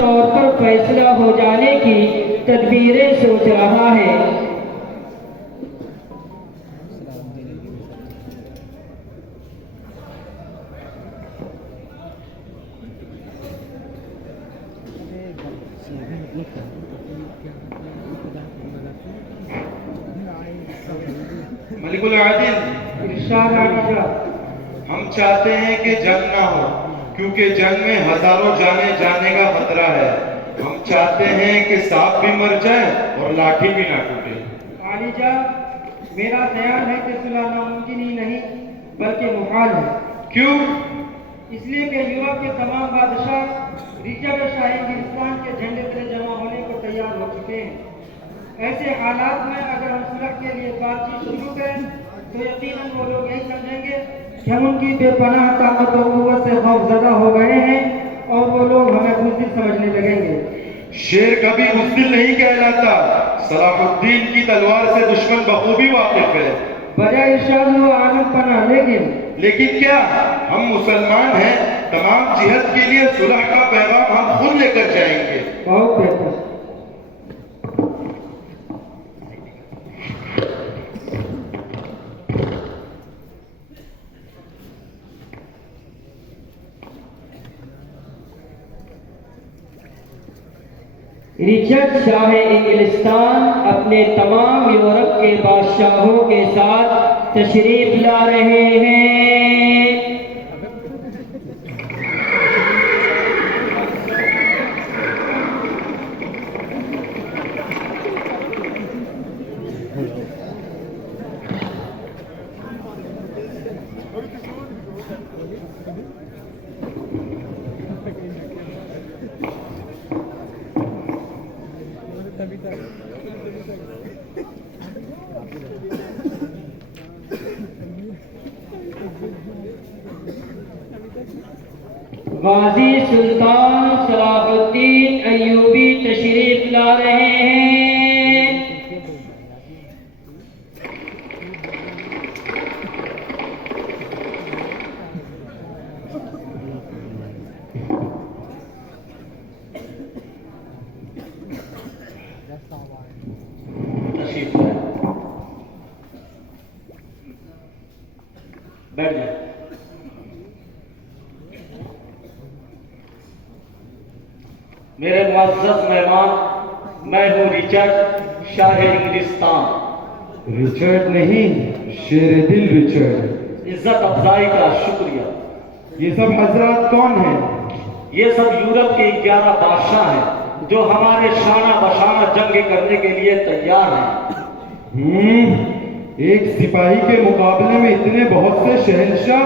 طور پر فیصلہ ہو جانے کی تدبیریں سوچ رہا ہے۔ ملک العادل، ارشاد عالیہ، ہم چاہتے ہیں کہ جنگ نہ ہو، کیونکہ جنگ میں ہزاروں جانیں جانے کا خطرہ ہے۔ ہم چاہتے ہیں کہ سانپ بھی مر جائے اور لاٹھی بھی نہ ٹوٹے۔ عالیہ، میرا خیال ہے کہ صلح ناممکن ہی نہیں بلکہ محال ہے۔ کیوں؟ اس لیے کہ یورپ کے تمام بادشاہ رچرڈ شاہ انگلستان کے جھنڈے تلے جمع ہونے کو تیار ہو چکے ہیں۔ ایسے حالات میں اگر ہم صلح کے لیے بات چیت شروع کریں تو یقیناً وہ لوگ یہی سمجھیں گے کہ ہم ان کی بے پناہ طاقت و قوت سے خوف زدہ ہو گئے ہیں اور وہ لوگ ہمیں بزدل سمجھنے لگیں گے۔ شیر کبھی بزدل نہیں کہلاتا۔ صلاح الدین کی تلوار سے دشمن بخوبی واقف ہے۔ بجائے ارشاد ہوا آمد پناہ، لیکن کیا ہم مسلمان ہیں؟ تمام جہت کے لیے صلح کا پیغام ہم خود لے کر جائیں گے۔ بہت بہتر۔ رچرڈ شاہ انگلستان اپنے تمام یورپ کے بادشاہوں کے ساتھ تشریف لا رہے ہیں۔ غازی سلطان صلاح الدین ایوبی تشریف لا رہے ہیں۔ بیٹھ جائیں۔ میرے معزز مہمان، میں ہوں رچرڈ شاہ انگلستان۔ رچرڈ نہیں، شیر دل رچرڈ۔ عزت افزائی کا شکریہ۔ یہ سب حضرات کون ہیں؟ یہ سب یورپ کے 11 بادشاہ ہیں جو ہمارے شانہ بشانہ جنگ کرنے کے لیے تیار ہیں۔ ایک سپاہی کے مقابلے میں اتنے بہت سے شہنشاہ؟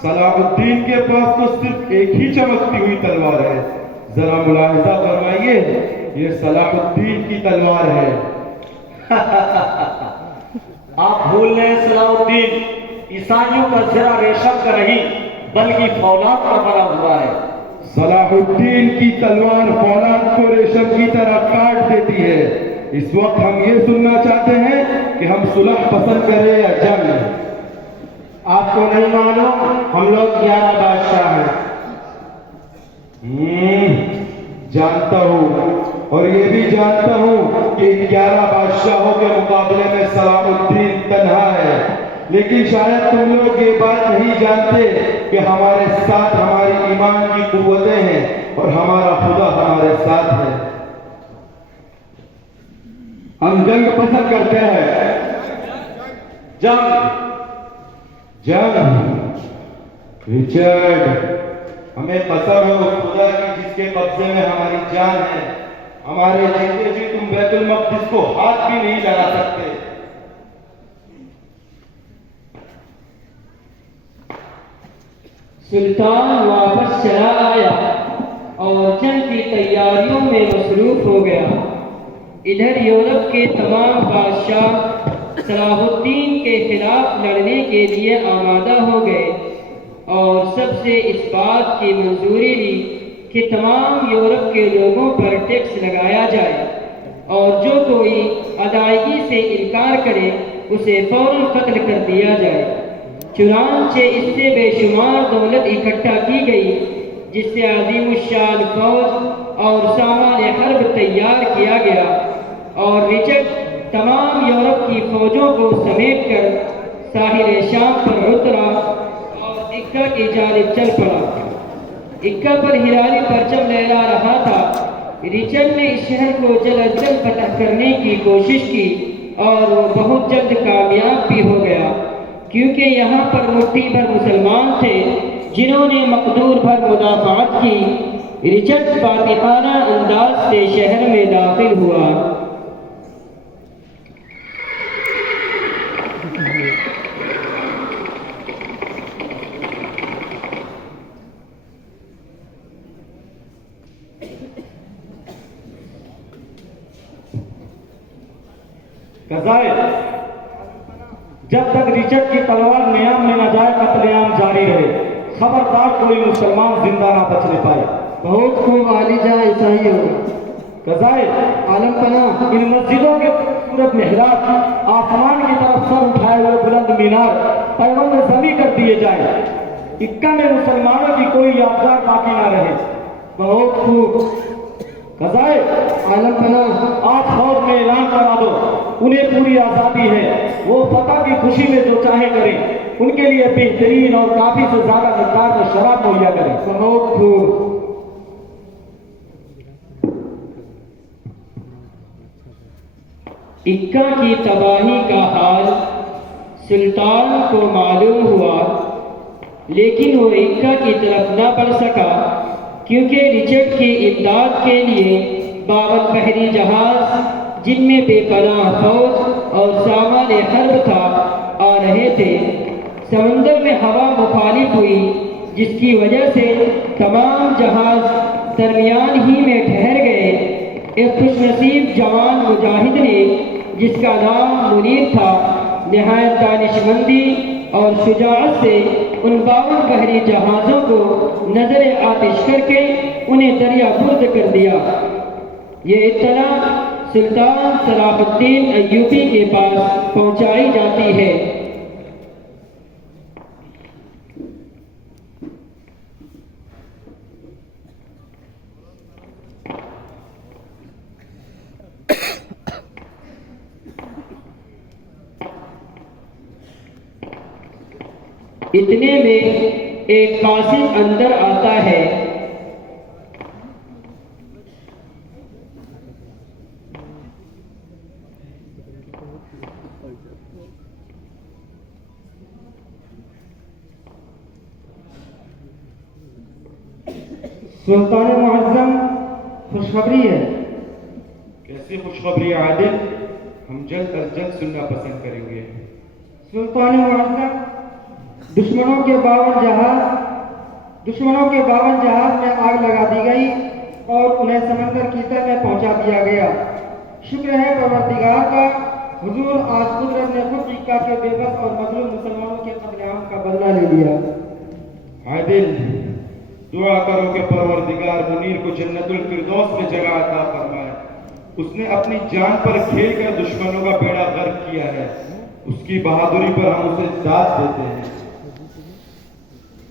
صلاح الدین کے پاس تو صرف ایک ہی چمکتی ہوئی تلوار ہے۔ ذرا ملاحظہ فرمائیے، یہ صلاح الدین کی تلوار ہے۔ آپ بھول رہے ہیں صلاح الدین عیسائیوں کا زرہ ریشم کا نہیں بلکہ فولاد کا بنا ہوا ہے۔ صلاح الدین کی تلوار فولاد کو ریشم کی طرح کاٹ دیتی ہے۔ اس وقت ہم یہ سننا چاہتے ہیں کہ ہم صلح پسند کریں یا جنگ؟ آپ کو نہیں معلوم ہم لوگ 11 بادشاہ ہیں؟ جانتا ہوں، اور یہ بھی جانتا ہوں کہ ان 11 بادشاہوں کے مقابلے میں صلاح الدین تنہا ہے، لیکن شاید تم لوگ یہ بات نہیں جانتے کہ ہمارے ساتھ ہماری ایمان کی قوتیں ہیں اور ہمارا خدا ہمارے ساتھ ہے۔ ہم جنگ پسند کرتے ہیں۔ جنگ رچرڈ، ہمیں قسم ہے اس خدا کی جس کے قبضے میں ہماری جان ہے، ہمارے جیتے جی تم بیت المقدس کو ہاتھ بھی نہیں لگا سکتے۔ سلطان واپس چلا آیا اور جنگ کی تیاریوں میں مصروف ہو گیا۔ ادھر یورپ کے تمام بادشاہ صلاح الدین کے خلاف لڑنے کے لیے آمادہ ہو گئے اور سب سے اس بات کی منظوری لی کہ تمام یورپ کے لوگوں پر ٹیکس لگایا جائے اور جو کوئی ادائیگی سے انکار کرے اسے فوراً قتل کر دیا جائے۔ چنانچہ اس سے بے شمار دولت اکٹھا کی گئی جس سے عظیم الشان فوج اور سامان حرب تیار کیا گیا اور رچرڈ تمام یورپ کی فوجوں کو سمیٹ کر ساحل شام پر اترا اور اکا کی جانب چل پڑا۔ اکا پر ہلالی پرچم لہرا رہا تھا۔ رچرڈ نے اس شہر کو جلد از جلد فتح کرنے کی کوشش کی اور وہ بہت جلد کامیاب بھی ہو گیا، کیونکہ یہاں پر مٹھی بھر مسلمان تھے جنہوں نے مقدور بھر مدافعت کی۔ رچرڈ فاتحانہ انداز سے شہر میں داخل ہوا۔ قضائے جب تک رچرڈ کی تلوار نیام میں نہ جائے قتل عام جاری رہے، خبردار کوئی مسلمان زندہ نہ بچنے پائے۔ بہت خوب عالی جاں عیسائیوں۔ قضائے عالم پناہ، ان مسجدوں کے خوبصورت محراب، آسمان کی طرف سر اٹھائے ہوئے بلند مینار پیوند زمیں کر دیے جائیں، اکا میں مسلمانوں کی کوئی یادگار باقی نہ رہے۔ بہت خوب قضائے عالم پناہ، آپ فوج میں اعلان کرا دو، انہیں پوری آزادی ہے، وہ فتح کی خوشی میں جو چاہے کریں، ان کے لیے بہترین اور کافی سے زیادہ مقدار میں شراب مہیا کریں۔ بہت خوب۔ اکا کی تباہی کا حال سلطان کو معلوم ہوا، لیکن وہ اکا کی طرف نہ بڑھ سکا، کیونکہ رچرڈ کی امداد کے لیے 52 بحری جہاز جن میں بے پناہ فوج اور سامان حرب تھا آ رہے تھے۔ سمندر میں ہوا مخالف ہوئی، جس کی وجہ سے تمام جہاز درمیان ہی میں ٹھہر گئے۔ ایک خوش نصیب جوان مجاہد نے، جس کا نام منیر تھا، نہایت دانشمندی اور شجاعت سے ان 52 بحری جہازوں کو نظر آتش کر کے انہیں دریا برد کر دیا۔ یہ اطلاع سلطان صلاح الدین ایوبی کے پاس پہنچائی جاتی ہے۔ اتنے میں ایک قاصد اندر آتا ہے۔ سلطان معظم، خوشخبری ہے۔ کیسی خوشخبری عادل؟ ہم جلد از جلد سننا پسند کریں گے۔ سلطان معظم، دشمنوں کے 52 جہاز میں آگ لگا دی گئی اور انہیں سمندر کی تہ میں پہنچا دیا گیا۔ شکر ہے پروردگار کا، حضور آج قدرت نے خود اکا کے بے بس اور مظلوم مسلمانوں کے قتل عام کا بدلہ لے لیا۔ عادل، دعا کرو کہ پروردگار منیر کو جنت الفردوس میں جگہ عطا فرمائے۔ اس نے اپنی جان پر کھیل کر دشمنوں کا بیڑا غرق کیا ہے، اس کی بہادری پر ہم اسے داد دیتے ہیں۔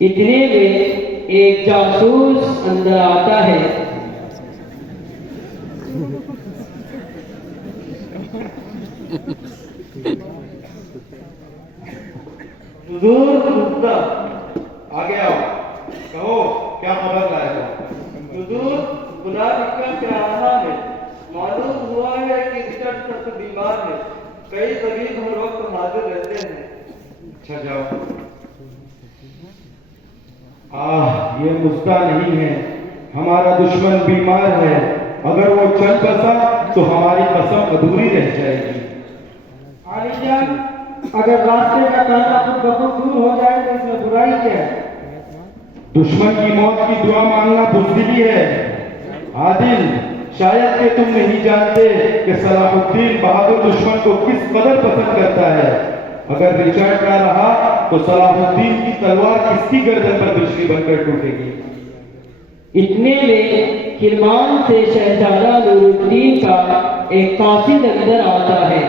اتنے میں ایک جاسوس اندر آتا ہے۔ حضور خدا، آگے آؤ، کہو کیا خبر لائے ہو؟ حضور خدا اکا سے آ رہا ہے۔ معلوم ہوا ہے کہ رچرڈ سخت بیمار ہے، کئی طبیب ہر وقت حاضر رہتے ہیں۔ اچھا جاؤ۔ یہ مزدہ نہیں ہے، ہمارا دشمن بیمار ہے، اگر وہ چل بسا تو ہماری قسم ادھوری رہ جائے گی۔ عالی جان، اگر راستے کا کانٹا خود بخود دور ہو جائے تو اس میں برائی کیا ہے؟ دشمن کی موت کی دعا مانگنا بزدلی ہے۔ عادل، شاید کہ تم نہیں جانتے کہ صلاح الدین بہادر دشمن کو کس قدر پسند کرتا ہے۔ اگر رچرڈ نہ رہا تو صلاح الدین کی تلوار کس کی گردن پر بجلی بن کر ٹوٹے گی۔ اتنے میں کرمان سے شہزادہ نور الدین کا ایک قاصد اندر آتا ہے۔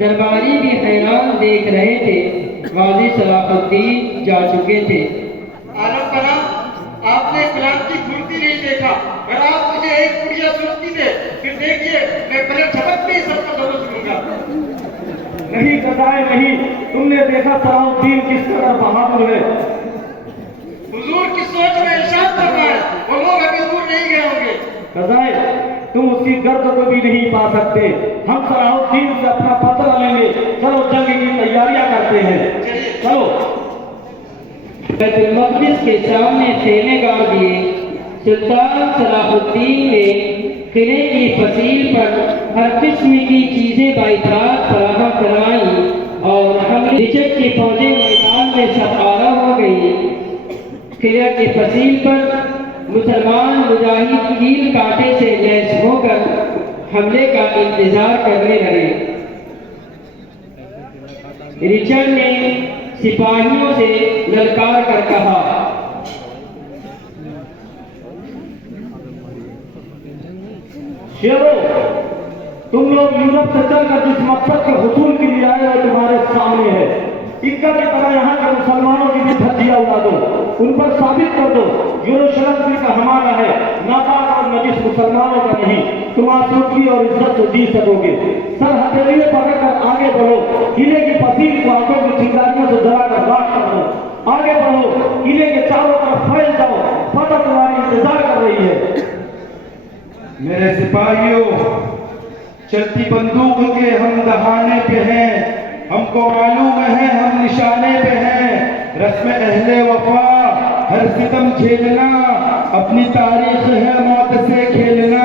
درباری بھی حیران دیکھ رہے تھے۔ غازی صلاح الدین جا چکے تھے۔ عالم بنا آپ نے کلام کی پھرتی نہیں دیکھا، اگر آپ مجھے ایک پڑیا سنتی دے پھر دیکھیے میں بلے جھپک میں سب کا دونوں سنوں گا۔ نہیں قضائے نہیں، تم نے دیکھا صلاح الدین کس طرح بہادر ہے۔ حضور کی سوچ میں ارشاد کرنا ہے، وہ لوگ ابھی دور نہیں گئے ہوں گے۔ قضائے تم اس کی گرد کو بھی نہیں پا سکتے، ہم صلاح الدین سے اپنا بدلہ لیں گے، چلو جنگ کی تیاریاں کرتے ہیں، چلو۔ بیت المقدس کے سامنے خیمے گاڑ دیے۔ سلطان صلاح الدین نے قلعے کی فصیل پر ہر قسم کی چیزیں باعثرات فراہم کروائیں اور حملے رچرڈ کی فوجیں میدان میں سربراہ ہو گئی۔ قلعے کی فصیل پر مسلمان مجاہد کیل کاٹے سے لیس ہو کر حملے کا انتظار کرنے لگے۔ رچرڈ نے سپاہیوں سے للکار کر کہا، شیرو تم لوگ یورپ سے چل کر جس مقصد کے حصول کے لیے آئے ہو تمہارے سامنے ہے، اکا کی طرح یہاں کے مسلمانوں کی بھی دھجیاں اڑا دو، ان پر ثابت کر دو یروشلم دل کا ہمارا ہے، ناپاک اور نجس مسلمانوں کا نہیں، تم آسودگی اور عزت سے جی سکو گے۔ سر ہتھیلیے پکڑ کر آگے بڑھو، قلعے کی فصیل کو آنکھوں کی چنگاریوں سے جلا کر راکھ کر دو، آگے بڑھو، قلعے کے چاروں طرف پھیل جاؤ، فتح تمہاری انتظار کر رہی ہے۔ میرے سپاہیوں، چلتی بندوق کے ہم دہانے پہ ہیں، ہم کو معلوم ہے ہم نشانے پہ ہیں، رسم اہل وفا ہر ستم جھیلنا، اپنی تاریخ ہے موت سے کھیلنا،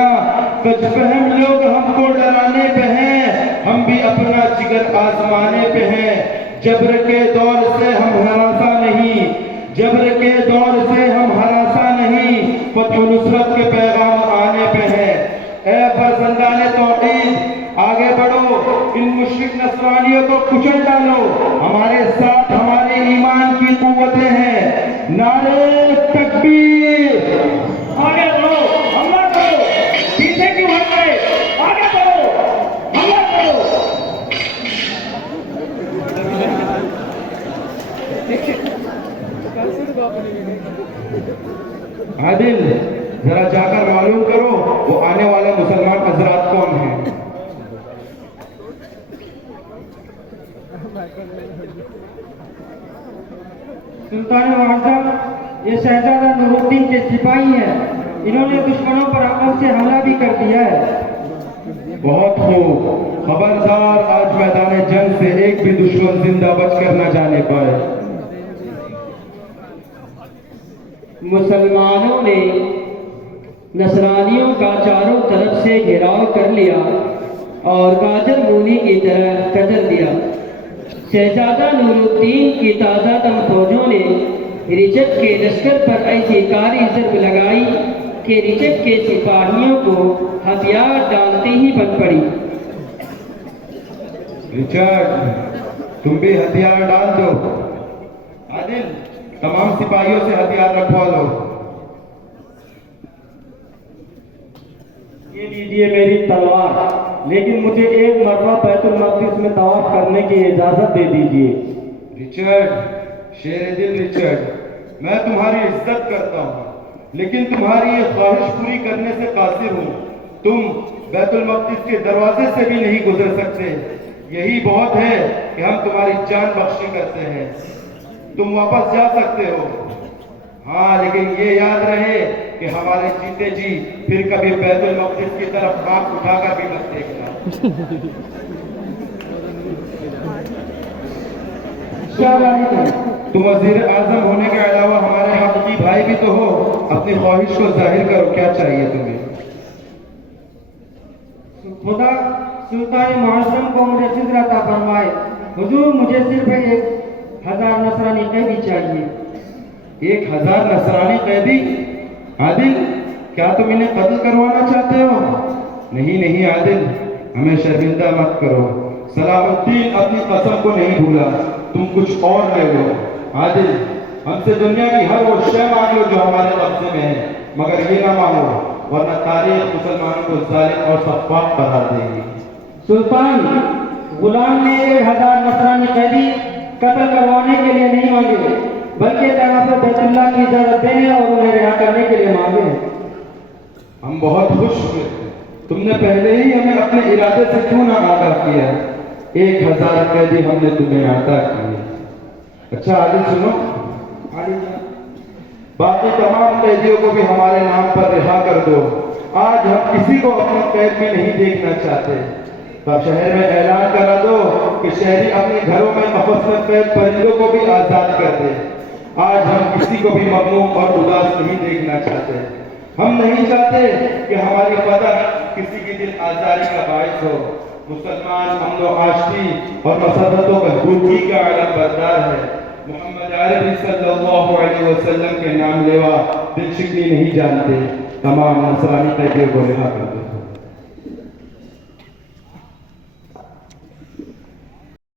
کچھ فہم لوگ ہم کو ڈرانے پہ ہیں، ہم بھی اپنا جگر آزمانے پہ ہیں، جبر کے دور سے ہم ہراساں نہیں، جبر کے دور سے ہم ہراساں نہیں، فتح و نصرت کے پیغام آنے پہ ہے۔ اے فرزندان توحید آگے بڑھو، ان مشرک نصرانیوں کو کچل ڈالو، ہمارے ساتھ ہمارے ایمان کی قوتیں ہیں، نعرے تکبیر۔ آگے بڑھو، حملہ کرو، پیچھے کیوں ہٹ گئے، آگے بڑھو، حملہ کرو۔ عادل ذرا جا کر معلوم کرو وہ آنے والے مسلمان حضرات کون ہیں۔ سلطان معظم یہ شہزادہ نور الدین کے سپاہی ہیں، انہوں نے دشمنوں پر عقل سے حملہ بھی کر دیا ہے۔ بہت خوب، خبردار آج میدان جنگ سے ایک بھی دشمن زندہ بچ کر نہ جانے پائے۔ مسلمانوں نے نصرانیوں کا چاروں طرف سے گھیراؤ کر لیا اور گاجر مونی کی طرح قتل دیا۔ شہزادہ نور الدین کی تازہ دم فوجوں نے رچرڈ کے لشکر پر ایسی کاری ضرب لگائی کہ رچرڈ کے سپاہیوں کو ہتھیار ڈالتے ہی بن پڑی۔ رچرڈ تم بھی ہتھیار ڈال دو، عادل تمام سپاہیوں سے ہتھیار رکھوا لو۔ یہ لیجیے میری تلوار، لیکن مجھے ایک مرتبہ بیت المقدس میں طواف کرنے کی اجازت دے دیجیے۔ رچرڈ، شیر دل رچرڈ، میں تمہاری عزت کرتا ہوں لیکن تمہاری یہ خواہش پوری کرنے سے قاصر ہوں۔ تم بیت المقدس کے دروازے سے بھی نہیں گزر سکتے، یہی بہت ہے کہ ہم تمہاری جان بخشی کرتے ہیں۔ تم واپس جا سکتے ہو، ہاں لیکن یہ یاد رہے کہ ہمارے جیتے جی پھر کبھی بیت المقدس کی طرف آنکھ اٹھا کر بھی مت دیکھنا۔ تم وزیر اعظم ہونے کے علاوہ ہمارے حقیقی بھائی بھی تو ہو، اپنی خواہش کو ظاہر کرو، کیا چاہیے تمہیں؟ خدا سلطان معظم کو مجھے فکر عطا فرمائے، حضور مجھے صرف 1000 نصرانی قیدی چاہیے۔ 1000 نصرانی قیدی؟ عادل کیا تم انہیں قتل کروانا چاہتے ہو؟ نہیں نہیں عادل، ہمیں شرمندہ مت کرو، صلاح الدین اپنی قسم کو نہیں بھولا، تم کچھ اور لے لو۔ عادل ہم سے دنیا کی ہر وہ شے مانگ لو جو ہمارے قبضے میں ہے، مگر یہ نہ مانگو ورنہ تاریخ مسلمانوں کو ظالم اور سفاک قرار دے گی۔ سلطان غلام نے 1000 نصرانی قیدی قتل کروانے کے لیے نہیں مانگے، بلکہ طواف بیت اللہ کی اجازت دینے اور انہیں رہا کرنے کے لیے مانگے۔ ہم بہت خوش ہوئے، تم نے پہلے ہی ہمیں اپنے ارادے سے کیوں نہ آگاہ کیا؟ 1000 قیدی ہم نے تمہیں عطا کیے۔ اچھا آگے سنو، باقی تمام قیدیوں کو بھی ہمارے نام پر رہا کر دو۔ آج ہم کسی کو اپنے قید میں نہیں دیکھنا چاہتے، تو شہر میں اعلان کرا دو کہ شہری اپنے گھروں میں قفس میں قید پرندوں کو بھی آزاد کر دے۔ آج ہم کسی کو بھی مغلوب اور اداس نہیں دیکھنا چاہتے۔ ہم نہیں چاہتے کہ ہماری فتح کسی کی دل آزاری کا باعث ہو۔ مسلمان امن و آشتی اور مسرت و بہبودی کا علم بردار ہے۔ محمد عربی صلی اللہ علیہ وسلم کے نام لیوا دل شکنی نہیں جانتے۔ تمام نصرانی قیدیوں کو رہا کر دو۔